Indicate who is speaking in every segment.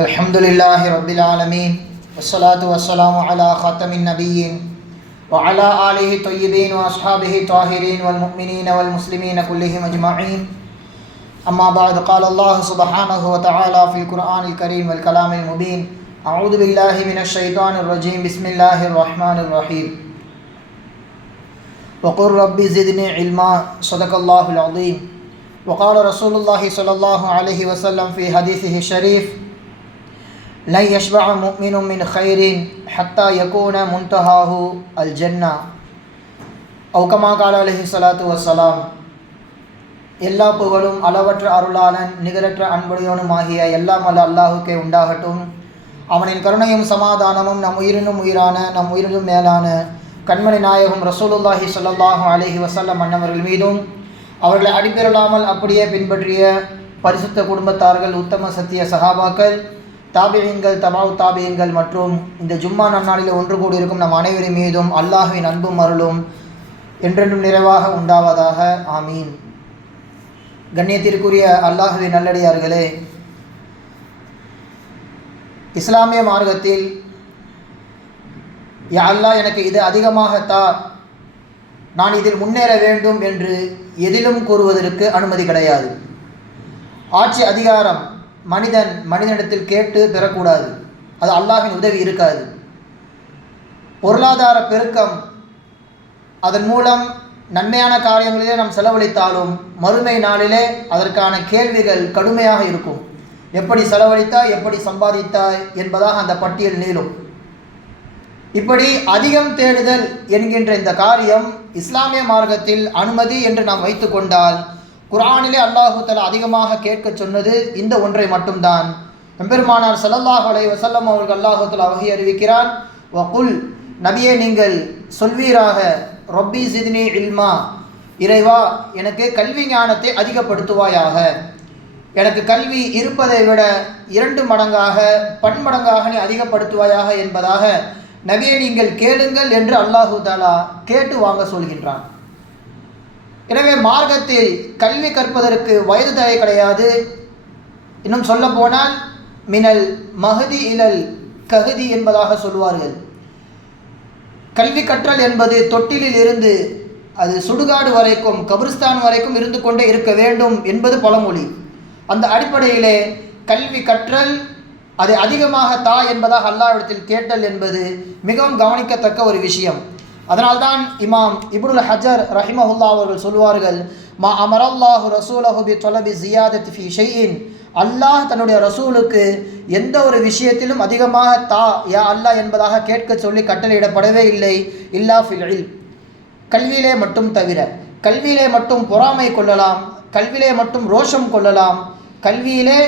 Speaker 1: الحمد لله رب العالمين والصلاة والسلام على خاتم النبيين وعلى آله الطيبين وأصحابه الطاهرين والمؤمنين والمسلمين كلهم أجمعين. أما بعد قال الله سبحانه وتعالى في القرآن الكريم والكلام المبين أعوذ بالله من الشيطان الرجيم بسم الله الرحمن الرحيم. وقل رب زدني علما صدق الله العظيم. وقال رسول الله صلى الله عليه وسلم في حديثه الشريف லை Yeshua முக்மினும் மின் ஹைரின் ஹத்தா யகூன முன்தஹாஹு அல் ஜென்னா அவுகமா கால அலஹி சலாத்து வசலாம் எல்லா புகழும் அளவற்ற அருளாளன் நிகரற்ற அன்புடையவனுமாகிய எல்லாம் அல்ல அல்லாஹுக்கே உண்டாகட்டும். அவனின் கருணையும் சமாதானமும் நம் உயிரினும் உயிரான நம் உயிரினும் மேலான கண்மணி நாயகம் ரசூலுல்லாஹி சொல்லல்லாஹும் அலஹி வசல்லம் அன்னவர்கள் மீதும் அவர்களை அடிபெறலாமல் அப்படியே பின்பற்றிய பரிசுத்த குடும்பத்தார்கள் உத்தம சத்திய சகாபாக்கள் தாபியங்கள் தமாவு தாபியங்கள் மற்றும் இந்த ஜும்மா நன்னாளில் ஒன்று கூடியிருக்கும் நம் அனைவரின் மீதும் அல்லாஹுவின் அன்பும் அருளும் என்றென்றும் நிறைவாக உண்டாவதாக. ஆமீன். கண்ணியத்திற்குரிய அல்லாஹுவின் நல்லடியார்களே இஸ்லாமிய மார்க்கத்தில் யா அல்லாஹ் எனக்கு இது அதிகமாகத்தா நான் இதில் முன்னேற வேண்டும் என்று எதிலும் கூறுவதற்கு அனுமதி கிடையாது. ஆட்சி அதிகாரம் மனிதன் மனிதனிடத்தில் கேட்டு பெறக்கூடாது. அது அல்லாஹின் உதவி இருக்காது. பொருளாதார பெருக்கம் அதன் மூலம் நன்மையான காரியங்களிலே நாம் செலவழித்தாலும் மறுமை நாளிலே அதற்கான கேள்விகள் கடுமையாக இருக்கும். எப்படி செலவழித்தாய் எப்படி சம்பாதித்தாய் என்பதாக அந்த பட்டியல் நீளும். இப்படி அதிகம் தேடுதல் என்கின்ற இந்த காரியம் இஸ்லாமிய மார்க்கத்தில் அனுமதி என்று நாம் வைத்துக்கொண்டால் குரானிலே அல்லாஹுத்தலா அதிகமாக கேட்க சொன்னது இந்த ஒன்றை மட்டும்தான். எம்பெருமானார் சல்லல்லாஹ் அலை வசல்லம் அவர்கள் அல்லாஹு வகை அறிவிக்கிறான் வகுல் நபியே நீங்கள் சொல்வீராக ரொப்பி சிதினி இல்மா இறைவா எனக்கு கல்வி ஞானத்தை அதிகப்படுத்துவாயாக. எனக்கு கல்வி இருப்பதை விட இரண்டு மடங்காக பன்மடங்காக நீ அதிகப்படுத்துவாயாக என்பதாக நபியை நீங்கள் கேளுங்கள் என்று அல்லாஹு தாலா கேட்டு வாங்க சொல்கின்றான். எனவே மார்க்கத்தில் கல்வி கற்பதற்கு வயது தடை கிடையாது. இன்னும் சொல்ல போனால் மினல் மகதி இழல் ககுதி என்பதாக சொல்வார்கள் கல்வி கற்றல் என்பது தொட்டிலில் இருந்து அது சுடுகாடு வரைக்கும் கபிரிஸ்தான் வரைக்கும் இருந்து கொண்டே இருக்க வேண்டும் என்பது பழமொழி. அந்த அடிப்படையிலே கல்வி கற்றல் அதை அதிகமாக தா என்பதாக அல்லாவிடத்தில் கேட்டல் என்பது மிகவும் கவனிக்கத்தக்க ஒரு விஷயம். அதனால்தான் இமாம் இப்னுல் ஹஜர் ரஹிமஹுல்லா அவர்கள் சொல்வார்கள் மா அமரல்லாஹு ரசூலஹு பி தொலபி ஜியாதத் ஃபி ஷெயின் அல்லாஹ் தன்னுடைய ரசூலுக்கு எந்த ஒரு விஷயத்திலும் அதிகமாக தா யா அல்லாஹ் என்பதாக கேட்க சொல்லி கட்டளையிடப்படவே இல்லை இல்லா ஃபில் கல்வியிலே மட்டும் தவிர கல்வியிலே மட்டும் பொறாமை கொள்ளலாம் கல்வியிலே மட்டும் ரோஷம் கொள்ளலாம் கல்வியிலே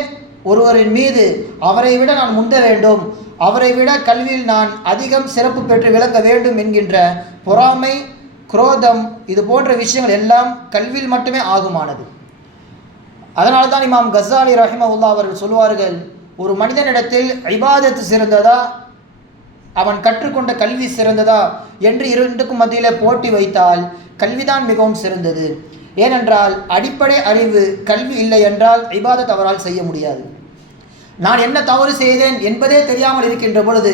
Speaker 1: ஒருவரின் மீது அவரை விட நான் முந்த வேண்டும் அவரை விட கல்வியில் நான் அதிகம் சிறப்பு பெற்று விளங்க வேண்டும் என்கின்ற பொறாமை குரோதம் இது போன்ற விஷயங்கள் எல்லாம் கல்வியில் மட்டுமே ஆகுமானது. அதனால தான் இமாம் கசாலி ரஹிமவுல்லா அவர்கள் சொல்வார்கள் ஒரு மனிதனிடத்தில் ஐபாதத்து சிறந்ததா? அவன் கற்றுக்கொண்ட கல்வி சிறந்ததா? என்று இரண்டுக்கும் மத்தியில் போட்டி வைத்தால் கல்விதான் மிகவும் சிறந்தது. ஏனென்றால் அடிப்படை அறிவு கல்வி இல்லை என்றால் ஐபாதத் அவரால் செய்ய முடியாது. நான் என்ன தவறு செய்தேன் என்பதே தெரியாமல் இருக்கின்ற பொழுது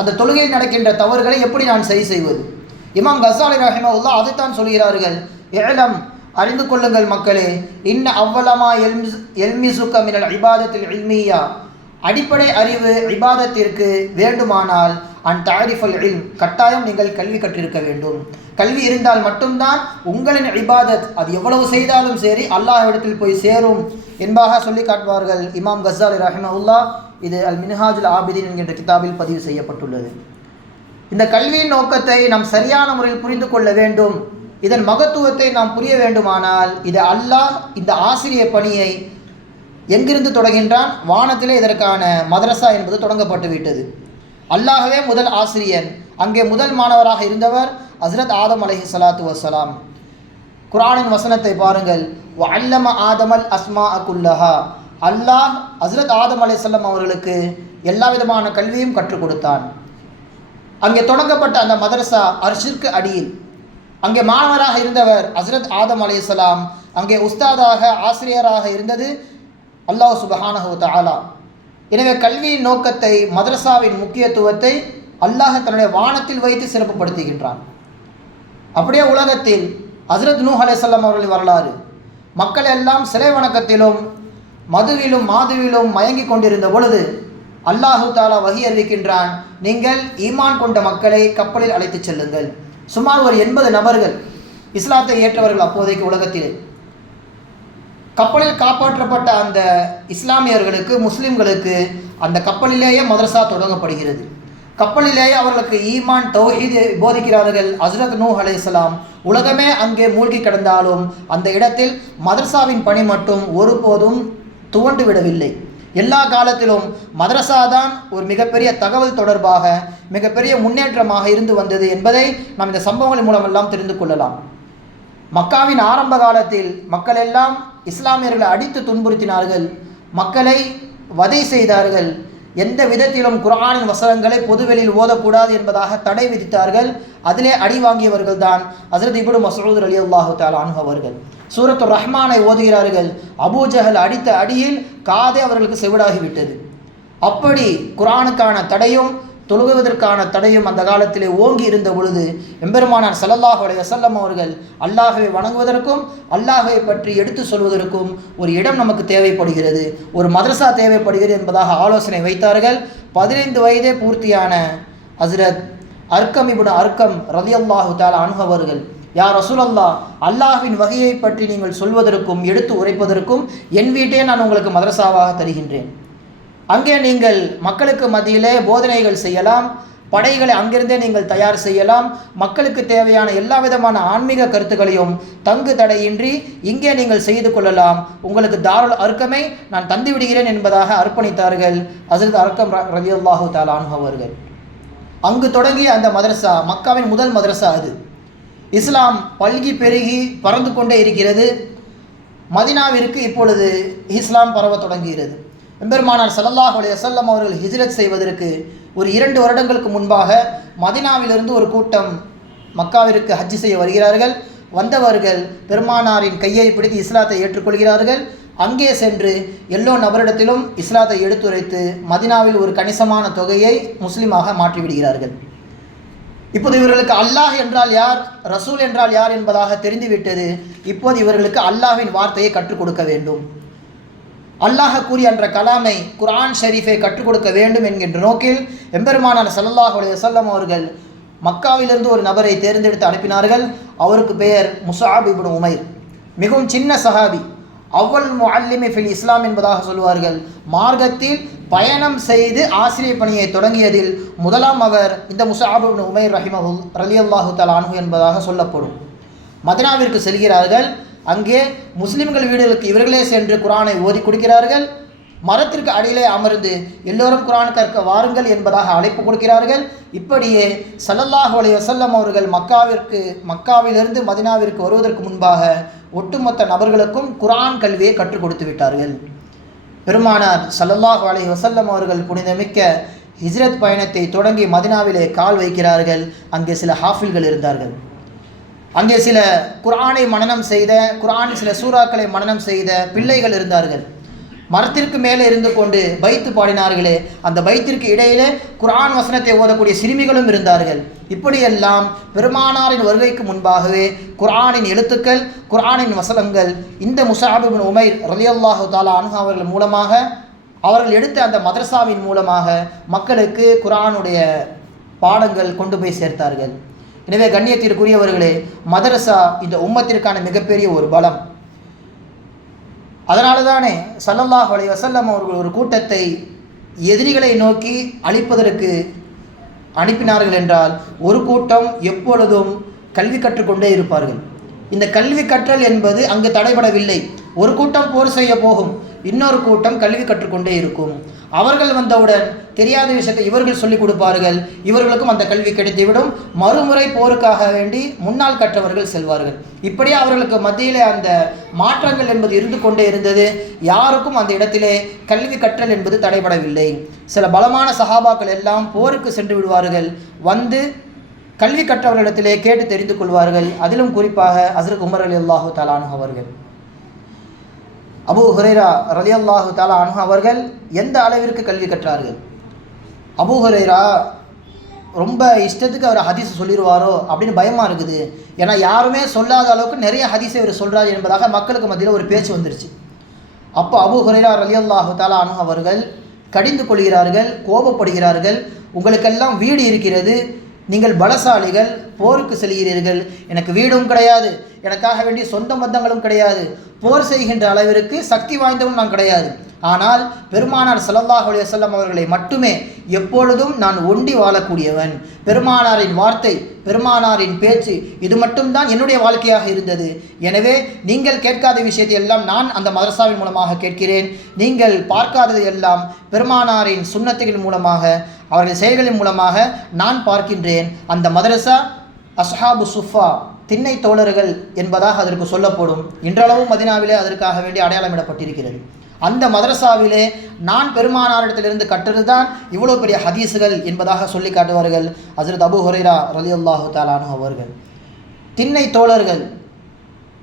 Speaker 1: அந்த தொழுகையில் நடக்கின்ற தவறுகளை எப்படி நான் சரி செய்வது? இமாம் கசாலி ரஹிமவுல்லா அதைத்தான் சொல்கிறார்கள். ஏலம் அறிந்து கொள்ளுங்கள் மக்களே இன்ன அவ்வளமா எல்மி எல்மிசுக்க மினல் இபாதத்தில் இல்மியா. அடிப்படை அறிவு இபாதத்திற்கு வேண்டுமானால் அன் தாரிஃபல் இல் கட்டாயம் நீங்கள் கல்வி கற்றிருக்க வேண்டும். கல்வி இருந்தால் மட்டும்தான் உங்களின் இபாதத் அது எவ்வளவு செய்தாலும் சரி அல்லாஹ் இடத்தில் போய் சேரும். என்பாக சொல்லி காட்டுவார்கள் இமாம் கசாலி ரஹிமவுல்லா இது அல் மின்ஹாஜுல் ஆபிதீன் என்கின்ற கிதாபில் பதிவு செய்யப்பட்டுள்ளது. இந்த கல்வியின் நோக்கத்தை நாம் சரியான முறையில் புரிந்து கொள்ள வேண்டும். இதன் மகத்துவத்தை நாம் புரிய வேண்டுமானால் இது அல்லாஹ் இந்த ஆசிரிய பணியை எங்கிருந்து தொடங்கின்றான்? வானத்திலே இதற்கான மதரசா என்பது தொடங்கப்பட்டு விட்டது. அல்லாஹவே முதல் ஆசிரியன். அங்கே முதல் மாணவராக இருந்தவர் ஹசரத் ஆதம் அலஹி சலாத்து வசலாம் குரானின் வசனத்தை பாருங்கள். அல்லம ஆதமல் அஸ்மா அகுல்லஹா அல்லாஹ் ஹசரத் ஆதம் அலையம் அவர்களுக்கு எல்லா விதமான கல்வியும் கற்றுக் கொடுத்தான். அங்கே தொடங்கப்பட்ட அந்த மதரசா அர்ஷிற்கு அடியில். அங்கே மாணவராக இருந்தவர் ஹசரத் ஆதம் அலையாம் அங்கே உஸ்தாதாக ஆசிரியராக இருந்தது அல்லாஹ் சுபஹானஹு தாலா எனவே கல்வியின் நோக்கத்தை மதரசாவின் முக்கியத்துவத்தை அல்லாஹ் தன்னுடைய வானத்தில் வைத்து சிறப்புப்படுத்துகின்றான் அப்படியே உலகத்தில் ஹசரத் நூ அலைசல்லாம் அவர்களின் வரலாறு. மக்கள் எல்லாம் சிலை வணக்கத்திலும் மதுவிலும் மாதுவிலும் மயங்கி கொண்டிருந்த பொழுது அல்லாஹு தாலா வகி அறிவிக்கின்றான் நீங்கள் ஈமான் கொண்ட மக்களை கப்பலில் அழைத்துச் செல்லுங்கள். சுமார் ஒரு எண்பது நபர்கள் இஸ்லாத்தை ஏற்றவர்கள் அப்போதைக்கு உலகத்திலே. கப்பலில் காப்பாற்றப்பட்ட அந்த இஸ்லாமியர்களுக்கு முஸ்லிம்களுக்கு அந்த கப்பலிலேயே மதரசா தொடங்கப்படுகிறது. கப்பலிலேயே அவர்களுக்கு ஈமான் தௌஹீது போதிக்கிறார்கள். ஹசரத் நூ அலைஹிஸ்ஸலாம் உலகமே அங்கே மூழ்கி கிடந்தாலும் அந்த இடத்தில் மதரசாவின் பணி மட்டும் ஒருபோதும் துவண்டு விடவில்லை. எல்லா காலத்திலும் மதரசா தான் ஒரு மிகப்பெரிய தகவல் தொடர்பாக மிகப்பெரிய முன்னேற்றமாக இருந்து வந்தது என்பதை நாம் இந்த சம்பவங்களின் மூலமெல்லாம் தெரிந்து கொள்ளலாம். மக்காவின் ஆரம்ப காலத்தில் மக்கள் எல்லாம் இஸ்லாமியர்களை அடித்து துன்புறுத்தினார்கள். மக்களை வதை செய்தார்கள். எந்த விதத்திலும் குரானின் வசனங்களை பொதுவெளியில் ஓதக்கூடாது என்பதாக தடை விதித்தார்கள். அதிலே அடி வாங்கியவர்கள் தான் ஹசரத் இபுடு மசூத் அலி அல்லாஹு தாலானு அவர்கள். சூரத்து ரஹ்மானை ஓதுகிறார்கள். அபூஜஹல் அடித்த அடியில் காதே அவர்களுக்கு செவிடாகிவிட்டது. அப்படி குரானுக்கான தடையும் தொழுகுவதற்கான தடையும் அந்த காலத்திலே ஓங்கி இருந்த பொழுது எம்பெருமானார் சல்லல்லாஹுடைய அலைஹி அவர்கள் அல்லாஹ்வை வணங்குவதற்கும் அல்லாஹ்வை பற்றி எடுத்து சொல்வதற்கும் ஒரு இடம் நமக்கு தேவைப்படுகிறது. ஒரு மதரசா தேவைப்படுகிறது என்பதாக ஆலோசனை வைத்தார்கள். பதினைந்து வயதே பூர்த்தியான ஹஸ்ரத் அர்க்கம் இப்னு அர்க்கம் ரதியல்லாஹு தாலா அன்ஹு யார் ரசூலல்லா அல்லாஹின் வகையை பற்றி நீங்கள் சொல்வதற்கும் எடுத்து உரைப்பதற்கும் என் வீட்டே நான் உங்களுக்கு மதரசாவாக தருகின்றேன். அங்கே நீங்கள் மக்களுக்கு மத்தியிலே போதனைகள் செய்யலாம். படைகளை அங்கிருந்தே நீங்கள் தயார் செய்யலாம். மக்களுக்கு தேவையான எல்லா விதமான ஆன்மீக கருத்துக்களையும் தங்கு தடையின்றி இங்கே நீங்கள் செய்து கொள்ளலாம். உங்களுக்கு தாருள் அர்க்கமை நான் தந்து விடுகிறேன் என்பதாக அர்ப்பணித்தார்கள். அசரத் அர்க்கம் ரவி அல்லாஹூ தாலான் அவர்கள். அங்கு தொடங்கிய அந்த மதரசா மக்காவின் முதல் மதரசா அது. இஸ்லாம் பல்கி பெருகி பறந்து கொண்டே இருக்கிறது. மதினாவிற்கு இப்பொழுது இஸ்லாம் பரவ தொடங்குகிறது. எம்பெருமானார் ஸல்லல்லாஹு அலைய வஸல்லம் அவர்கள் ஹிஜ்ரத் செய்வதற்கு ஒரு இரண்டு வருடங்களுக்கு முன்பாக மதினாவிலிருந்து ஒரு கூட்டம் மக்காவிற்கு ஹஜ் செய்ய வருகிறார்கள். வந்தவர்கள் பெருமானாரின் கையை பிடித்து இஸ்லாத்தை ஏற்றுக்கொள்கிறார்கள். அங்கே சென்று எல்லோ நபரிடத்திலும் இஸ்லாத்தை எடுத்துரைத்து மதினாவில் ஒரு கணிசமான தொகையை முஸ்லீமாக மாற்றிவிடுகிறார்கள். இப்போது இவர்களுக்கு அல்லாஹ் என்றால் யார்? ரசூல் என்றால் யார் என்பதாக தெரிந்துவிட்டது. இப்போது இவர்களுக்கு அல்லாஹ்வின் வார்த்தையை கற்றுக் கொடுக்க வேண்டும். அல்லாஹ் கூறிய என்ற கலாமை குர்ஆன் ஷரீஃபை கற்றுக் கொடுக்க வேண்டும் என்கின்ற நோக்கில் எம்பெருமானான சல்லாஹ் அலி வசல்லம் அவர்கள் மக்காவிலிருந்து ஒரு நபரை தேர்ந்தெடுத்து அனுப்பினார்கள். அவருக்கு பெயர் முசாப் இபின் உமைர். மிகவும் சின்ன சஹாபி. அவ்வல் முஅல்லிமி ஃபில் இஸ்லாம் என்பதாக சொல்வார்கள் மார்க்கத்தில் பயணம் செய்து ஆசிரியர் பணியை தொடங்கியதில் முதலாம் அவர் இந்த முசாபு உமைர் ரஹிமஹு ரலி அல்லாஹு தலானு என்பதாக சொல்லப்படும். மதினாவிற்கு செல்கிறார்கள். அங்கே முஸ்லிம்கள் வீடுகளுக்கு இவர்களே சென்று குரானை ஓதி கொடுக்கிறார்கள். மரத்திற்கு அடியிலே அமர்ந்து எல்லோரும் குரான் கற்க வாருங்கள் என்பதாக அழைப்பு கொடுக்கிறார்கள். இப்படியே சல்லல்லாஹ் அலி வசல்லம் அவர்கள் மக்காவிற்கு மக்காவிலிருந்து மதினாவிற்கு வருவதற்கு முன்பாக ஒட்டுமொத்த நபர்களுக்கும் குரான் கல்வியை கற்றுக் கொடுத்து விட்டார்கள். பெருமானார் சல்லல்லாஹ் அலி வசல்லம் அவர்கள் புனிதமிக்க ஹிஜ்ரத் பயணத்தை தொடங்கி மதினாவிலே கால் வைக்கிறார்கள். அங்கே சில ஹாஃபில்கள் இருந்தார்கள். அங்கே சில குரானை மனநம் செய்த குர்ஆனில் சில சூறாக்களை மனனம் செய்த பிள்ளைகள் இருந்தார்கள். மரத்திற்கு மேலே இருந்து கொண்டு பைத்து பாடினார்களே அந்த பைத்திற்கு இடையிலே குரான் வசனத்தை ஓதக்கூடிய சிறுமிகளும் இருந்தார்கள். இப்படியெல்லாம் பெருமானாரின் வருகைக்கு முன்பாகவே குரானின் எழுத்துக்கள் குரானின் வசனங்கள் இந்த முசாபிபின் உமைர் ரலியல்லாஹு தாலா அனுகா அவர்கள் மூலமாக அவர்கள் எடுத்த அந்த மதரசாவின் மூலமாக மக்களுக்கு குரானுடைய பாடங்கள் கொண்டு போய் சேர்த்தார்கள். எனவே கண்ணியத்திற்குரியவர்களே மதரசா இந்த உம்மத்திற்கான மிகப்பெரிய ஒரு பலம். அதனால தானே சல்லல்லாஹ் அலைஹி வசல்லம் அவர்கள் ஒரு கூட்டத்தை எதிரிகளை நோக்கி அழிப்பதற்கு அனுப்பினார்கள் என்றால் ஒரு கூட்டம் எப்பொழுதும் கல்வி கற்றுக்கொண்டே இருப்பார்கள். இந்த கல்வி கற்றல் என்பது அங்கு தடைபடவில்லை. ஒரு கூட்டம் போர் செய்ய போகும் இன்னொரு கூட்டம் கல்வி கற்றுக்கொண்டே இருக்கும். அவர்கள் வந்தவுடன் தெரியாத விஷயத்தை இவர்கள் சொல்லிக் கொடுப்பார்கள். இவர்களுக்கும் அந்த கல்வி கிடைத்துவிடும். மறுமுறை போருக்காக வேண்டி முன்னால் கற்றவர்கள் செல்வார்கள். இப்படியே அவர்களுக்கு மத்தியிலே அந்த மாற்றங்கள் என்பது இருந்து கொண்டே இருந்தது. யாருக்கும் அந்த இடத்திலே கல்வி கற்றல் என்பது தடைபடவில்லை. சில பலமான சகாபாக்கள் எல்லாம் போருக்கு சென்று விடுவார்கள். வந்து கல்வி கற்றவர்களிடத்திலே கேட்டு தெரிந்து கொள்வார்கள். அதிலும் குறிப்பாக ஹசரத் உமர் அலி அல்லாஹு தலானு அவர்கள். அபு ஹுரைரா ரலியல்லாஹு தாலா அனு அவர்கள் எந்த அளவிற்கு கல்வி கற்றார்கள்? அபு ஹுரைரா ரொம்ப இஷ்டத்துக்கு அவர் ஹதீஸ் சொல்லிடுவாரோ அப்படின்னு பயமாக இருக்குது. ஏன்னா யாருமே சொல்லாத அளவுக்கு நிறைய ஹதீஸை இவர் சொல்கிறார் என்பதாக மக்களுக்கு மத்தியில் ஒரு பேச்சு வந்துருச்சு. அப்போ அபு ஹுரைரா ரலியல்லாஹு தாலா அனு அவர்கள் கடிந்து கொள்கிறார்கள் கோபப்படுகிறார்கள் உங்களுக்கெல்லாம் வீடு இருக்கிறது நீங்கள் பலசாலிகள் போருக்கு செல்கிறீர்கள். எனக்கு வீடும் கிடையாது. எனக்காக வேண்டிய சொந்த பந்தங்களும் கிடையாது. போர் செய்கின்ற அளவிற்கு சக்தி வாய்ந்தவன் நான் கிடையாது. ஆனால் பெருமானார் சல்லல்லாஹ் அலைஹி அவர்களை மட்டுமே எப்பொழுதும் நான் ஒண்டி வாழக்கூடியவன். பெருமானாரின் வார்த்தை பெருமானாரின் பேச்சு இது மட்டும்தான் என்னுடைய வாழ்க்கையாக இருந்தது. எனவே நீங்கள் கேட்காத விஷயத்தை எல்லாம் நான் அந்த மதரசாவின் மூலமாக கேட்கிறேன். நீங்கள் பார்க்காதது எல்லாம் பெருமானாரின் சுன்னத்துகளின் மூலமாக அவர்கள் செயல்களின் மூலமாக நான் பார்க்கின்றேன். அந்த மதரசா அஸ்ஹாபு சுஃபா திண்ணை தோழர்கள் என்பதாக அதற்கு சொல்லப்படும். இன்றளவும் மதினாவிலே அதற்காக வேண்டி அடையாளமிடப்பட்டிருக்கிறது. அந்த மதரசாவிலே நான் பெருமானாரிடத்திலிருந்து கற்றதுதான் இவ்வளோ பெரிய ஹதீஸுகள் என்பதாக சொல்லி காட்டுவார்கள். ஹசரத் அபு ஹுரைரா ரலி அல்லாஹு தாலானு அவர்கள். திண்ணை தோழர்கள்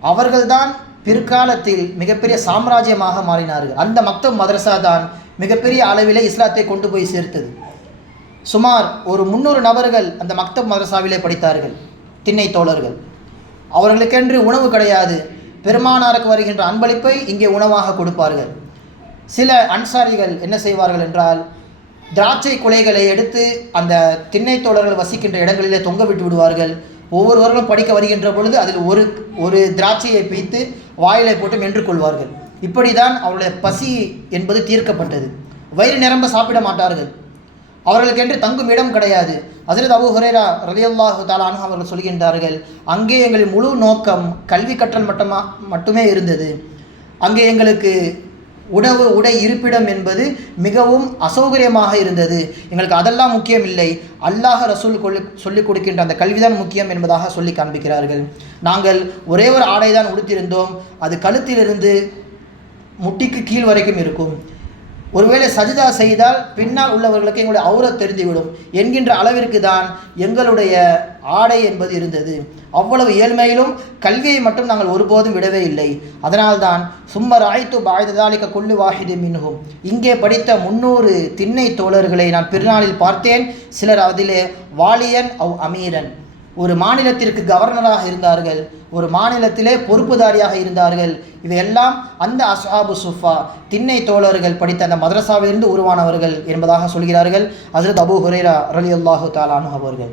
Speaker 1: அவர்கள்தான் பிற்காலத்தில் மிகப்பெரிய சாம்ராஜ்யமாக மாறினார்கள். அந்த மக்தப் மதரசா தான் மிகப்பெரிய அளவிலே இஸ்லாத்தை கொண்டு போய் சேர்த்தது. சுமார் ஒரு முந்நூறு நபர்கள் அந்த மக்தப் மதரசாவிலே படித்தார்கள் திண்ணை தோழர்கள். அவர்களுக்கென்று உணவு கிடையாது. பெருமானாருக்கு வருகின்ற அன்பளிப்பை இங்கே உணவாக கொடுப்பார்கள். சில அன்சாரிகள் என்ன செய்வார்கள் என்றால் திராட்சை குலைகளை எடுத்து அந்த திண்ணை தோழர்கள் வசிக்கின்ற இடங்களிலே தொங்க விட்டு விடுவார்கள். ஒவ்வொருவர்களும் படிக்க வருகின்ற பொழுது அதில் ஒரு ஒரு திராட்சையை பிய்த்து வாயிலை போட்டு மென்று கொள்வார்கள். இப்படி தான் அவருடைய பசி என்பது தீர்க்கப்பட்டது. வயிறு நிரம்ப சாப்பிட மாட்டார்கள். அவர்களுக்கென்று தங்கும் இடம் கிடையாது. ஹசரத் அபு ஹுரேரா ரலியல்லாஹு தாலானு அவர்கள் சொல்கின்றார்கள் அங்கே எங்களின் முழு நோக்கம் கல்வி கற்றல் மட்டுமா மட்டுமே இருந்தது. அங்கே எங்களுக்கு உணவு உடை இருப்பிடம் என்பது மிகவும் அசௌகரியமாக இருந்தது. எங்களுக்கு அதெல்லாம் முக்கியம் இல்லை அல்லாஹ் ரசூல் கொள்ளி சொல்லிக் கொடுக்கின்ற அந்த கல்விதான் முக்கியம் என்பதாக சொல்லி காண்பிக்கிறார்கள். நாங்கள் ஒரே ஒரு ஆடை தான் உடுத்திருந்தோம். அது கழுத்திலிருந்து முட்டிக்கு கீழ் வரைக்கும் இருக்கும். ஒருவேளை சஜிதா செய்தால் பின்னால் உள்ளவர்களுக்கு எங்களுடைய அவுரத் தெரிந்துவிடும் என்கின்ற அளவிற்கு தான் எங்களுடைய ஆடை என்பது இருந்தது. அவ்வளவு ஏழ்மையிலும் கல்வியை மட்டும் நாங்கள் ஒருபோதும் விடவே இல்லை. அதனால்தான் சும்மர் ஆய்த்து பாய்ததாலிக்க கொள்ளு வாஹிது மின்ஹும். இங்கே படித்த முன்னூறு திண்ணை தோழர்களை நான் பிறநாளில் பார்த்தேன். சிலர் அதிலே வாலியன் அவ் அமீரன். ஒரு மாநிலத்திற்கு கவர்னராக இருந்தார்கள் ஒரு மாநிலத்திலே பொறுப்புதாரியாக இருந்தார்கள். இவையெல்லாம் அந்த அஸ்ஹாபு சுஃபா திண்ணை தோழர்கள் படித்த அந்த மதரசாவிலிருந்து உருவானவர்கள் என்பதாக சொல்கிறார்கள் ஹசரத் அபு ஹுரேரா ரலி அல்லாஹு தாலானு அவர்கள்.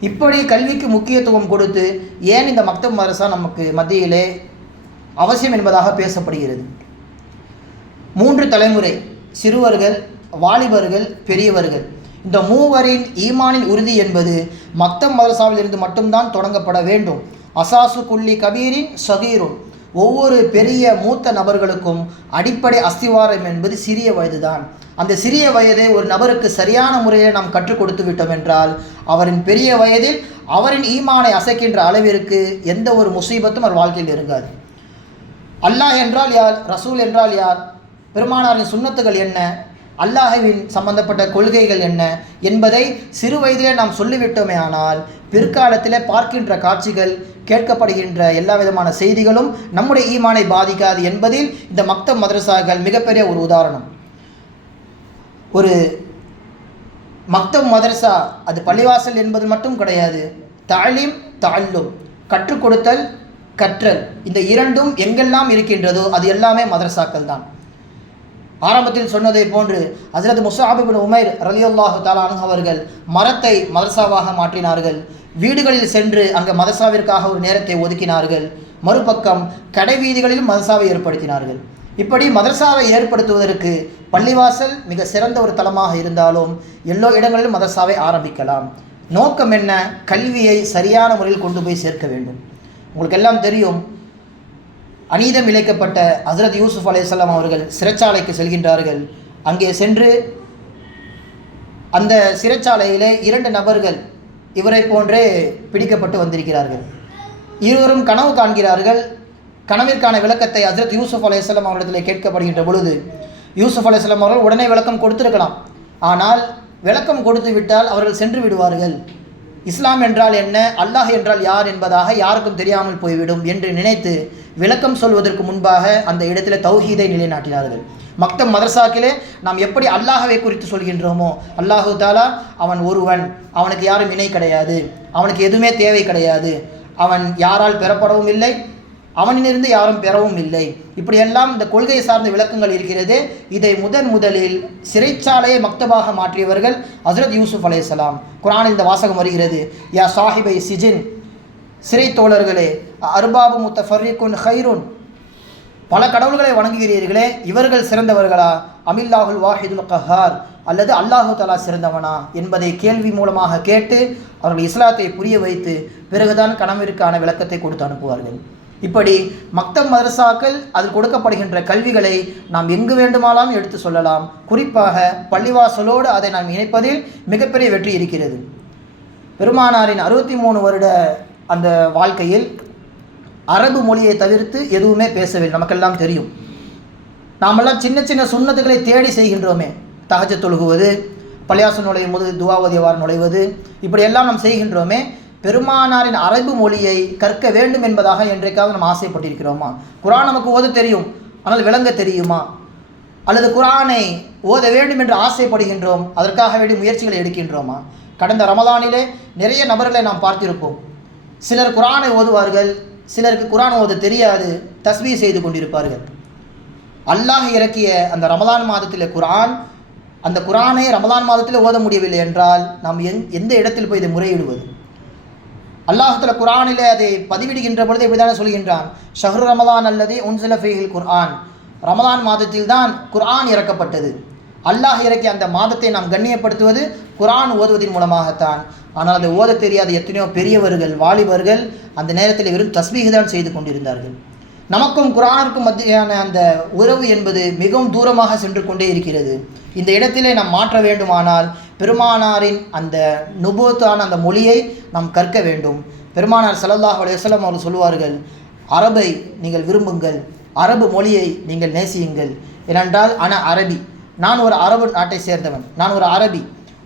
Speaker 1: இப்படி கல்விக்கு முக்கியத்துவம் கொடுத்து ஏன் இந்த மக்தப் மதரசா நமக்கு மத்தியிலே அவசியம் என்பதாக பேசப்படுகிறது? மூன்று தலைமுறை சிறுவர்கள் வாலிபர்கள் பெரியவர்கள். இந்த மூவரின் ஈமானின் உறுதி என்பது மக்தம் மதரசாவில் இருந்து மட்டும்தான் தொடங்கப்பட வேண்டும். அசாசு குள்ளி கபீரின் சகீரும் ஒவ்வொரு பெரிய மூத்த நபர்களுக்கும் அடிப்படை அஸ்திவாரம் என்பது சிறிய வயதுதான். அந்த சிறிய வயதை ஒரு நபருக்கு சரியான முறையில் நாம் கற்றுக் கொடுத்து விட்டோம் என்றால் அவரின் பெரிய வயதில் அவரின் ஈமானை அசைக்கின்ற அளவிற்கு எந்த ஒரு முசீபத்தும் அவர் வாழ்க்கையில் இருக்காது. அல்லாஹ் என்றால் யார்? ரசூல் என்றால் யார்? பெருமானாரின் சுண்ணத்துகள் என்ன? அல்லாஹவின் சம்பந்தப்பட்ட கொள்கைகள் என்ன என்பதை சிறு வயதிலே நாம் சொல்லிவிட்டோமே ஆனால் பிற்காலத்தில் பார்க்கின்ற காட்சிகள் கேட்கப்படுகின்ற எல்லா விதமான செய்திகளும் நம்முடைய ஈமானை பாதிக்காது என்பதில் இந்த மக்தப் மதரசாக்கள் மிகப்பெரிய ஒரு உதாரணம். ஒரு மக்தப் மதரசா அது பள்ளிவாசல் என்பது மட்டும் கிடையாது. தாலீம் தாழ்லும் கற்றுக் கொடுத்தல் கற்றல். இந்த இரண்டும் எங்கெல்லாம் இருக்கின்றதோ அது எல்லாமே மதரசாக்கள் தான் ஆரம்பத்தில் சொன்னதை போன்று ஹசரத் முசாபிபின் உமைர் ரலியுல்லாஹு தாலானு அவர்கள் மரத்தை மதரசாவாக மாற்றினார்கள். வீடுகளில் சென்று அங்கே மதரசாவிற்காக ஒரு நேரத்தை ஒதுக்கினார்கள். மறுபக்கம் கடை வீதிகளிலும் மதரசாவை ஏற்படுத்தினார்கள். இப்படி மதரசாவை ஏற்படுத்துவதற்கு பள்ளிவாசல் மிக சிறந்த ஒரு தளமாக இருந்தாலும் எல்லா இடங்களிலும் மதரசாவை ஆரம்பிக்கலாம். நோக்கம் என்ன? கல்வியை சரியான முறையில் கொண்டு போய் சேர்க்க வேண்டும். உங்களுக்கு எல்லாம் தெரியும் அநீதம் இழைக்கப்பட்ட ஹசரத் யூசுப் அலையாம் அவர்கள் சிறைச்சாலைக்கு செல்கின்றார்கள். அங்கே சென்று அந்த சிறைச்சாலையிலே இரண்டு நபர்கள் இவரை போன்றே பிடிக்கப்பட்டு வந்திருக்கிறார்கள். இருவரும் கனவு காண்கிறார்கள். கனவிற்கான விளக்கத்தை ஹசரத் யூசுப் அலையாம் அவரிடத்தில் கேட்கப்படுகின்ற பொழுது யூசுப் அலையாம் அவர்கள் உடனே விளக்கம் கொடுத்திருக்கலாம். ஆனால் விளக்கம் கொடுத்து விட்டால் அவர்கள் சென்று விடுவார்கள். இஸ்லாம் என்றால் என்ன? அல்லாஹ் என்றால் யார் என்பதாக யாருக்கும் தெரியாமல் போய்விடும் என்று நினைத்து விளக்கம் சொல்வதற்கு முன்பாக அந்த இடத்துல தௌஹீதை நிலைநாட்டினார்கள். மக்தம் மதரசாக்கிலே நாம் எப்படி அல்லாஹவை குறித்து சொல்கின்றோமோ அல்லாஹு தாலா அவன் ஒருவன். அவனுக்கு யாரும் இணை கிடையாது. அவனுக்கு எதுவுமே தேவை கிடையாது. அவன் யாரால் பெறப்படவும் இல்லை. அவனிலிருந்து யாரும் பெறவும் இல்லை. இப்படியெல்லாம் இந்த கொள்கை சார்ந்த விளக்கங்கள் இருக்கிறது. இதை முதன் முதலில் சிறைச்சாலையை மக்தபாக மாற்றியவர்கள் ஹசரத் யூசுப் அலைஹிஸ்ஸலாம் குரானில் இந்த வாசகம் வருகிறது. யா சாஹிபை சிஜின் சிறை தோழர்களே அர்பாபு முத்த ஃபர்ரிகுன் ஹைருன் பல கடவுள்களை வணங்குகிறீர்களே இவர்கள் சிறந்தவர்களா? அமில்லாஹுல் வாஹிதுல் கஹார். அல்லது அல்லாஹு தலா சிறந்தவனா? என்பதை கேள்வி மூலமாக கேட்டு அவர்கள் இஸ்லாத்தை புரிய வைத்து பிறகுதான் கனவிற்கான விளக்கத்தை கொடுத்து அனுப்புவார்கள். இப்படி மக்தம் மதரசாக்கள் அதில் கொடுக்கப்படுகின்ற கல்விகளை நாம் எங்கு வேண்டுமானாலும் எடுத்து சொல்லலாம். குறிப்பாக பள்ளிவாசலோடு அதை நாம் இணைப்பதில் மிகப்பெரிய வெற்றி இருக்கிறது. பெருமானாரின் அறுபத்தி மூணு வருட அந்த வாழ்க்கையில் அரபு மொழியை தவிர்த்து எதுவுமே பேசவில்லை. நமக்கெல்லாம் தெரியும். நாமெல்லாம் சின்ன சின்ன சுண்ணத்துக்களை தேடி செய்கின்றோமே. தகஜ தொழுகுவது பள்ளியாசம் நுழையும் போது துவாவதியவார் நுழைவது இப்படியெல்லாம் நாம் செய்கின்றோமே. பெருமானாரின் அரபு மொழியை கற்க வேண்டும் என்பதாக என்றைக்காவது நாம் ஆசைப்பட்டிருக்கிறோமா? குரான் நமக்கு ஓத தெரியும். ஆனால் விளங்க தெரியுமா? அல்லது குரானை ஓத வேண்டும் என்று ஆசைப்படுகின்றோம். அதற்காக வேண்டிய முயற்சிகளை எடுக்கின்றோமா? கடந்த ரமலானிலே நிறைய நபர்களை நாம் பார்த்திருப்போம். சிலர் குரானை ஓதுவார்கள் சிலருக்கு குரான் ஓத தெரியாது தஸ்மீ செய்து கொண்டிருப்பார்கள். அல்லாஹ் இறக்கிய அந்த ரமலான் மாதத்தில் குரான் அந்த குரானை ரமலான் மாதத்தில் ஓத முடியவில்லை என்றால் நாம் எந் எந்த இடத்தில் போய் இதை முறையிடுவது? அல்லாஹத்தில் குரானில் அதை பதிவிடுகின்ற பொழுது இப்படிதானே சொல்கின்றான் ஷஹ்ரு ரமலான் அல்லது உன்சில ஃபீஹில் குர்ஆன். ரமலான் மாதத்தில் தான் குர்ஆன் இறக்கப்பட்டது. அல்லாஹ் இறக்கிய அந்த மாதத்தை நாம் கண்ணியப்படுத்துவது குரான் ஓதுவதன் மூலமாகத்தான். ஆனால் அதை ஓத தெரியாத எத்தனையோ பெரியவர்கள் வாலிபர்கள் அந்த நேரத்தில் வெறும் தஸ்மீக தான் செய்து கொண்டிருந்தார்கள். நமக்கும் குரானிற்கும் மத்தியான அந்த உறவு என்பது மிகவும் தூரமாக சென்று கொண்டே இருக்கிறது. இந்த இடத்திலே நாம் மாற்ற வேண்டுமானால் பெருமானாரின் அந்த நுபுவத்தான அந்த மொழியை நாம் கற்க வேண்டும். பெருமானார் சல்லல்லாஹ் அலையம் அவர்கள் சொல்லுவார்கள் அரபை நீங்கள் விரும்புங்கள் அரபு மொழியை நீங்கள் நேசியுங்கள். ஏனென்றால் அன அரபி. நான் ஒரு அரபு நாட்டை சேர்ந்தவன். நான் ஒரு அரபி.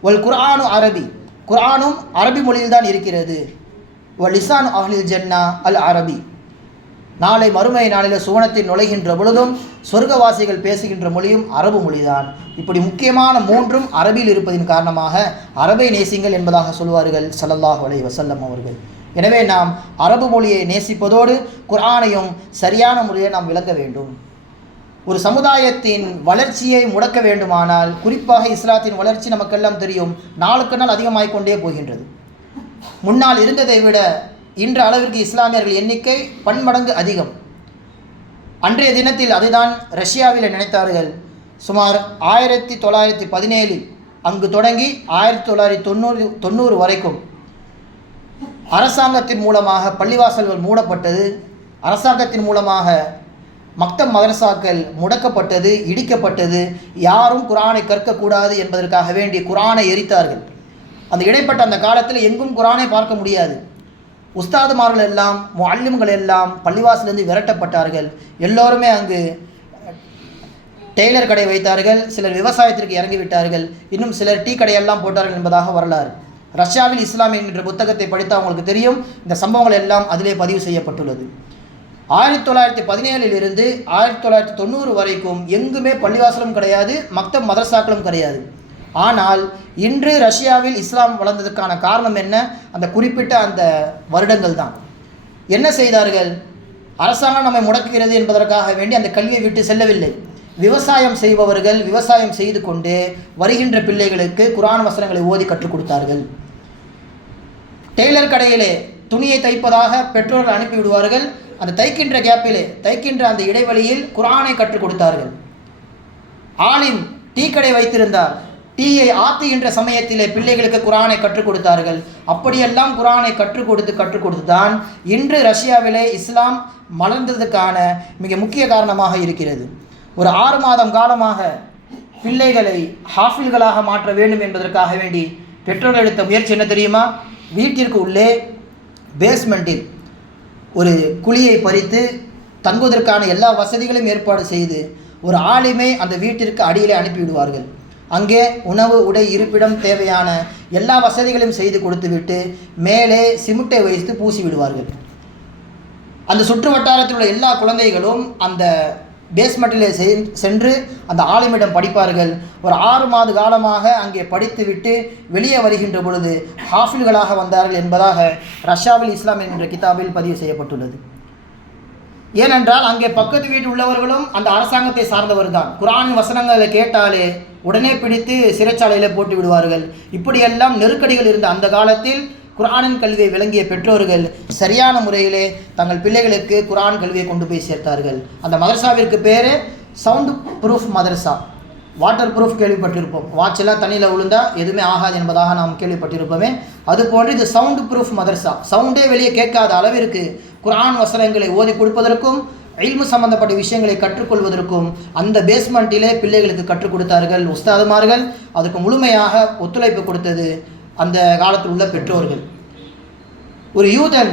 Speaker 1: ஒல் குர்ஆனு அரபி. குர்ஆனும் அரபி மொழியில் தான் இருக்கிறது. ஒல் இசான் அஹ்லில் ஜன்னா அல் அரபி. நாளை மறுமை நாளில் சுவனத்தில் நுழைகின்ற பொழுதும் சொர்க்கவாசிகள் பேசுகின்ற மொழியும் அரபு மொழிதான். இப்படி முக்கியமான மூன்றும் அரபியில் இருப்பதின் காரணமாக அரபை நேசிங்கள் என்பதாக சொல்வார்கள் சல்லல்லாஹ் அலை வசல்லம் அவர்கள். எனவே நாம் அரபு மொழியை நேசிப்பதோடு குரானையும் சரியான முறையை நாம் விளங்க வேண்டும். ஒரு சமுதாயத்தின் வளர்ச்சியை முடக்க வேண்டுமானால் குறிப்பாக இஸ்லாத்தின் வளர்ச்சி நமக்கெல்லாம் தெரியும் நாளுக்கு நாள் அதிகமாகிக் கொண்டே போகின்றது. முன்னால் இருந்ததை விட இன்ற அளவிற்கு இஸ்லாமியர்கள் எண்ணிக்கை பன்மடங்கு அதிகம். அன்றைய தினத்தில் அதுதான் ரஷ்யாவில் நினைத்தார்கள். சுமார் ஆயிரத்தி தொள்ளாயிரத்தி பதினேழில் அங்கு தொடங்கி ஆயிரத்தி தொள்ளாயிரத்தி தொண்ணூறு தொண்ணூறு வரைக்கும் அரசாங்கத்தின் மூலமாக பள்ளிவாசல்கள் மூடப்பட்டது. அரசாங்கத்தின் மூலமாக மக்தம் மதரசாக்கள் முடக்கப்பட்டது இடிக்கப்பட்டது யாரும் குரானை கற்கக்கூடாது என்பதற்காக வேண்டிய குரானை எரித்தார்கள். அந்த இடைப்பட்ட அந்த காலத்தில் எங்கும் குரானை பார்க்க முடியாது. உஸ்தாதுமார்கள் எல்லாம் அல்லும்கள் எல்லாம் பள்ளிவாசிலிருந்து விரட்டப்பட்டார்கள். எல்லோருமே அங்கு டெய்லர் கடை வைத்தார்கள் சிலர் விவசாயத்திற்கு இறங்கிவிட்டார்கள் இன்னும் சிலர் டீ கடையெல்லாம் போட்டார்கள் என்பதாக வரலாறு. ரஷ்யாவில் இஸ்லாம் என்கின்ற புத்தகத்தை படித்து அவங்களுக்கு தெரியும் இந்த சம்பவங்கள் எல்லாம் அதிலே பதிவு செய்யப்பட்டுள்ளது. ஆயிரத்தி தொள்ளாயிரத்தி பதினேழில் இருந்து ஆயிரத்தி தொள்ளாயிரத்தி தொண்ணூறு வரைக்கும் எங்குமே பள்ளிவாசலும் கிடையாது மக்தப் மதரசாக்களும் கிடையாது. ஆனால் இன்று ரஷ்யாவில் இஸ்லாம் வளர்ந்ததுக்கான காரணம் என்ன? அந்த குறிப்பிட்ட அந்த வருடங்கள் தான். என்ன செய்தார்கள்? அரசாங்கம் நம்மை முடக்குகிறது என்பதற்காக வேண்டி அந்த கல்வியை விட்டு செல்லவில்லை. விவசாயம் செய்பவர்கள் விவசாயம் செய்து கொண்டு வருகின்ற பிள்ளைகளுக்கு குரான் வசனங்களை ஓதி கற்றுக் கொடுத்தார்கள். டெய்லர் கடையிலே துணியை தைப்பதாக பெற்றோர்கள் அனுப்பிவிடுவார்கள். அந்த தைக்கின்ற கேப்பிலே தைக்கின்ற அந்த இடைவெளியில் குரானை கற்றுக் கொடுத்தார்கள். ஆலிம் டீ கடை வைத்திருந்தார். டீயை ஆத்துகின்ற சமயத்திலே பிள்ளைகளுக்கு குரானை கற்றுக் கொடுத்தார்கள். அப்படியெல்லாம் குரானை கற்றுக் கொடுத்து கற்றுக் கொடுத்து தான் இன்று ரஷ்யாவிலே இஸ்லாம் மலர்ந்ததுக்கான மிக முக்கிய காரணமாக இருக்கிறது. ஒரு ஆறு மாதம் காலமாக பிள்ளைகளை ஹாஃபில்களாக மாற்ற வேண்டும் என்பதற்காக வேண்டி பெற்றோர்கள் எடுத்த முயற்சி என்ன தெரியுமா? வீட்டிற்கு உள்ளே பேஸ்மெண்ட்டில் ஒரு குழியை பறித்து தங்குவதற்கான எல்லா வசதிகளையும் ஏற்பாடு செய்து ஒரு ஆளுமே அந்த வீட்டிற்கு அடியிலே அனுப்பிவிடுவார்கள். அங்கே உணவு உடை இருப்பிடம் தேவையான எல்லா வசதிகளையும் செய்து கொடுத்துவிட்டு மேலே சிமுட்டை வைத்து பூசி விடுவார்கள் அந்த சுற்று வட்டாரத்தில் உள்ள எல்லா குழந்தைகளும் அந்த பேஸ்மெண்ட்டிலே சென்று அந்த ஆலிமிடம் படிப்பார்கள். ஒரு ஆறு மாத காலமாக அங்கே படித்துவிட்டு வெளியே வருகின்ற பொழுது ஹாஃபில்களாக வந்தார்கள் என்பதாக ரஷ்யாவில் இஸ்லாம் என்கின்ற கிதாபில் பதிவு செய்யப்பட்டுள்ளது. ஏனென்றால் அங்கே பக்கத்து வீட்டில் உள்ளவர்களும் அந்த அரசாங்கத்தை சார்ந்தவர் தான் குரான் வசனங்களை கேட்டாலே உடனே பிடித்து சிறைச்சாலையில் போட்டு விடுவார்கள் இப்படியெல்லாம் நெருக்கடிகள் இருந்த அந்த காலத்தில் குரானின் கல்வியை விளங்கிய பெற்றோர்கள் சரியான முறையிலே தங்கள் பிள்ளைகளுக்கு குரான் கல்வியை கொண்டு போய் சேர்த்தார்கள். அந்த மதரசாவிற்கு பேர் சவுண்ட் ப்ரூஃப் மதரசா. வாட்டர் ப்ரூஃப் கேள்விப்பட்டிருப்போம் வாட்செல்லாம் தண்ணியில் விழுந்தால் எதுவுமே ஆகாது என்பதாக நாம் கேள்விப்பட்டிருப்போமே. அதுபோன்று இது சவுண்ட் ப்ரூஃப் மதர்சா. சவுண்டே வெளியே கேட்காத அளவிற்கு குரான் வசனங்களை ஓதி கொடுப்பதற்கும் இல்மு சம்பந்தப்பட்ட விஷயங்களை கற்றுக்கொள்வதற்கும் அந்த பேஸ்மெண்ட்டிலே பிள்ளைகளுக்கு கற்றுக் கொடுத்தார்கள் உஸ்தாதுமார்கள். அதுக்கு முழுமையாக ஒத்துழைப்பு கொடுத்தது அந்த காலத்தில் உள்ள பெற்றோர்கள். ஒரு யூதன்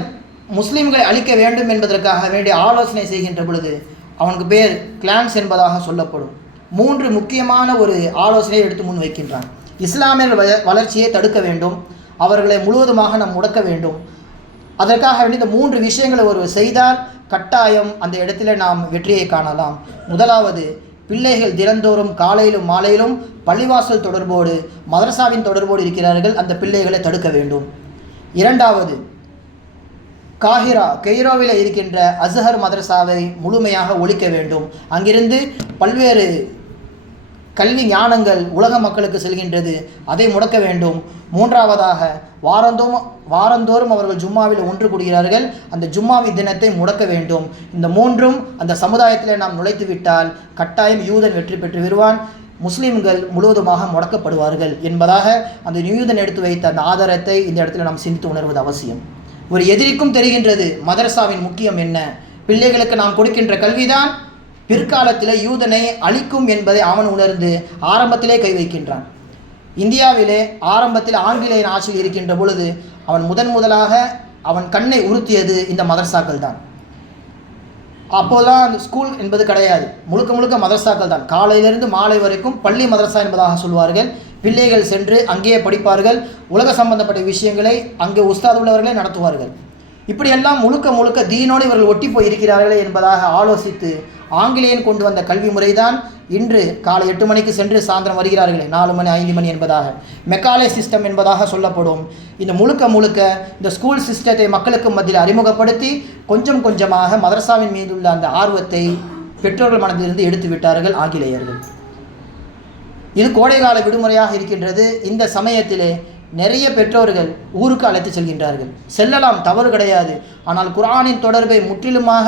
Speaker 1: முஸ்லீம்களை அழிக்க வேண்டும் என்பதற்காக வேண்டிய ஆலோசனை செய்கின்ற பொழுது அவனுக்கு பேர் கிளான்ஸ் என்பதாக சொல்லப்படும். மூன்று முக்கியமான ஒரு ஆலோசனையை எடுத்து முன் வைக்கின்றான். இஸ்லாமியர்கள் வளர்ச்சியை தடுக்க வேண்டும். அவர்களை முழுவதுமாக நாம் முடக்க வேண்டும். அதற்காக வேண்டி இந்த மூன்று விஷயங்களை ஒரு செய்தால் கட்டாயம் அந்த இடத்துல நாம் வெற்றியை காணலாம். முதலாவது பிள்ளைகள் தினந்தோறும் காலையிலும் மாலையிலும் பள்ளிவாசல் தொடர்போடு மதரசாவின் தொடர்போடு இருக்கிறார்கள். அந்த பிள்ளைகளை தடுக்க வேண்டும். இரண்டாவது காஹிரா கெய்ரோவில் இருக்கின்ற அசஹர் மதரசாவை முழுமையாக ஒழிக்க வேண்டும். அங்கிருந்து பல்வேறு கல்வி ஞானங்கள் உலக மக்களுக்கு செல்கின்றது. அதை முடக்க வேண்டும். மூன்றாவதாக வாரந்தோறும் வாரந்தோறும் அவர்கள் ஜும்மாவில் ஒன்று கூடுகிறார்கள். அந்த ஜும்மாவி தினத்தை முடக்க வேண்டும். இந்த மூன்றும் அந்த சமுதாயத்தில் நாம் நுழைத்து விட்டால் கட்டாயம் யூதன் வெற்றி பெற்று வருவான் முஸ்லீம்கள் முழுவதுமாக முடக்கப்படுவார்கள் என்பதாக அந்த நியூதன் எடுத்து வைத்த அந்த ஆதாரத்தை இந்த இடத்துல நாம் சிந்தித்து உணர்வது அவசியம். ஒரு எதிரிக்கும் தெரிகின்றது. மதரசாவின் முக்கியம் என்ன? பிள்ளைகளுக்கு நாம் கொடுக்கின்ற கல்விதான். பிற்காலத்தில் யூதனை அழிக்கும் என்பதை அவன் உணர்ந்து ஆரம்பத்திலே கை வைக்கின்றான். இந்தியாவிலே ஆரம்பத்தில் ஆங்கிலேயன் ஆட்சியில் இருக்கின்ற பொழுது அவன் முதன் முதலாக அவன் கண்ணை உறுத்தியது இந்த மதரசாக்கள் தான். அப்போதெல்லாம் அந்த ஸ்கூல் என்பது கிடையாது. முழுக்க முழுக்க மதரசாக்கள் தான். காலையிலிருந்து மாலை வரைக்கும் பள்ளி மதரசா என்பதாக சொல்வார்கள். பிள்ளைகள் சென்று அங்கேயே படிப்பார்கள். உலக சம்பந்தப்பட்ட விஷயங்களை அங்கே உஸ்தாது உள்ளவர்களே நடத்துவார்கள். இப்படியெல்லாம் முழுக்க முழுக்க தீனோடு இவர்கள் ஒட்டி போய் இருக்கிறார்களே என்பதாக ஆலோசித்து ஆங்கிலேயன் கொண்டு வந்த கல்வி முறைதான் இன்று காலை எட்டு மணிக்கு சென்று சாயந்தரம் வருகிறார்களே நாலு மணி ஐந்து மணி என்பதாக. மெக்காலே சிஸ்டம் என்பதாக சொல்லப்படும். இந்த முழுக்க முழுக்க இந்த ஸ்கூல் சிஸ்டத்தை மக்களுக்கு மத்தியில் அறிமுகப்படுத்தி கொஞ்சம் கொஞ்சமாக மதரசாவின் மீது உள்ள அந்த ஆர்வத்தை பெற்றோர்கள் மனதிலிருந்து எடுத்து விட்டார்கள் ஆங்கிலேயர்கள். இது கோடைகால விடுமுறையாக இருக்கின்றது. இந்த சமயத்திலே நிறைய பெற்றோர்கள் ஊருக்கு அழைத்து செல்கின்றார்கள். செல்லலாம் தவறு கிடையாது. ஆனால் குரானின் தொடர்பை முற்றிலுமாக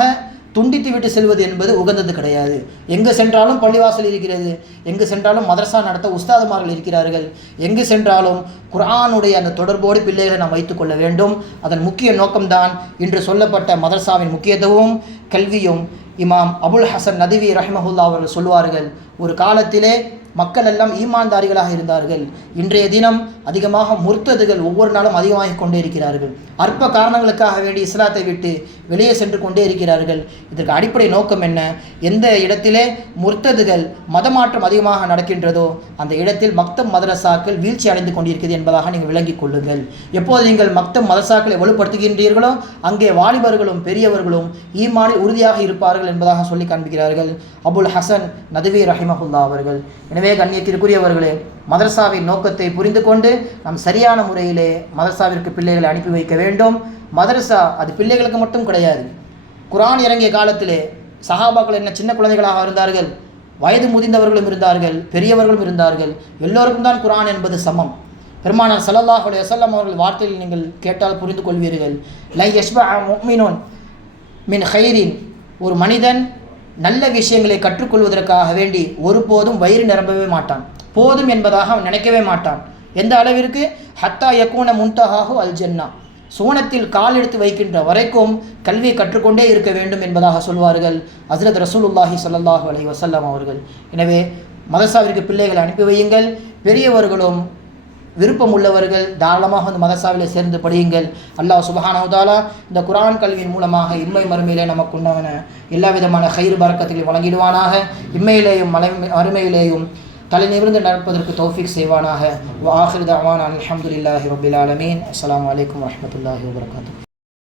Speaker 1: துண்டித்து விட்டு செல்வது என்பது உகந்தது கிடையாது. எங்கு சென்றாலும் பள்ளிவாசல் இருக்கிறது. எங்கு சென்றாலும் மதரசா நடத்த உஸ்தாதுமார்கள் இருக்கிறார்கள். எங்கு சென்றாலும் குரானுடைய அந்த தொடர்போடு பிள்ளைகளை நாம் வைத்துக்கொள்ள வேண்டும். அதன் முக்கிய நோக்கம்தான் இன்று சொல்லப்பட்ட மதரசாவின் முக்கியத்துவம் கல்வியும். இமாம் அபுல் ஹசன் நதிவி ரஹ்மஹுல்லா அவர்கள் சொல்வார்கள் ஒரு காலத்திலே மக்கள் எல்லாம் ஈமான்தாரிகளாக இருந்தார்கள். இன்றைய தினம் அதிகமாக முர்த்ததுகள் ஒவ்வொரு நாளும் அதிகமாகிக் கொண்டே இருக்கிறார்கள். அற்ப காரணங்களுக்காக வேண்டி இஸ்லாத்தை விட்டு வெளியே சென்று கொண்டே இருக்கிறார்கள். இதற்கு அடிப்படை நோக்கம் என்ன? எந்த இடத்திலே முர்த்ததுகள் மதமாற்றம் அதிகமாக நடக்கின்றதோ அந்த இடத்தில் மக்தம் மதரசாக்கள் வீழ்ச்சி அடைந்து கொண்டிருக்கிறது என்பதாக நீங்கள் விளங்கிக் கொள்ளுங்கள். எப்போது நீங்கள் மக்தம் மதரசாக்களை வலுப்படுத்துகின்றீர்களோ அங்கே வாலிபர்களும் பெரியவர்களும் ஈமானில் உறுதியாக இருப்பார்கள் என்பதாக சொல்லி காண்பிக்கிறார்கள். அபுல் ஹசன் நதுவி ரஹிமஹுல்லா அவர்கள். எனவே கண்ணியத்திற்குரியவர்களே மதரசாவின் நோக்கத்தை புரிந்து கொண்டு நாம் சரியான முறையிலே மதரசாவிற்கு பிள்ளைகளை அனுப்பி வைக்க வேண்டும். மதரசா அது பிள்ளைகளுக்கு மட்டும் கிடையாது. குரான் இறங்கிய காலத்திலே சஹாபாக்கள் என்ன சின்ன குழந்தைகளாக இருந்தார்கள்? வயது முதிர்ந்தவர்களும் இருந்தார்கள் பெரியவர்களும் இருந்தார்கள். எல்லோருக்கும் தான் குரான் என்பது சமம். பெருமானார் சல்லல்லாஹ் வசல்லம் அவர்கள் வார்த்தையில் நீங்கள் கேட்டால் புரிந்து கொள்வீர்கள். லை யஷ்பா முக்மினோன் மின் ஹைரின் ஒரு மனிதன் நல்ல விஷயங்களை கற்றுக்கொள்வதற்காக வேண்டி ஒருபோதும் வயிறு நிரம்பவே மாட்டான். போதும் என்பதாக அவன் நினைக்கவே மாட்டான். எந்த அளவிற்கு? ஹத்தா யக்கூன முன்தஹாஹு அல் ஜென்னா சூனத்தில் கால் எடுத்து வைக்கின்ற வரைக்கும் கல்வியை கற்றுக்கொண்டே இருக்க வேண்டும் என்பதாக சொல்வார்கள் ஹசரத் ரசூலுல்லாஹி சல்லாஹூ அலி வசல்லாம் அவர்கள். எனவே மதசாவிற்கு பிள்ளைகளை அனுப்பி வையுங்கள். பெரியவர்களும் விருப்பம் உள்ளவர்கள் தாராளமாக அந்த மதசாவில் சேர்ந்து படியுங்கள். அல்லாஹ் சுபஹானவுதாலா இந்த குரான் கல்வியின் மூலமாக இன்மை மறுமையிலே நமக்கு உண்டான எல்லா விதமான கயிறு பறக்கத்திலையும் வழங்கிடுவானாக. இம்மையிலேயும் மலை மறுமையிலேயும் தலை நிமிர்ந்து நடப்பதற்கு தௌஃபிக் செய்வானாக. வாஹிர் தவான் அலமதுல்லாஹி ரபில் ஆலமீன். அஸ்லாம் வலைக்கம் வரமத்துல்லாஹி வபர்காத்து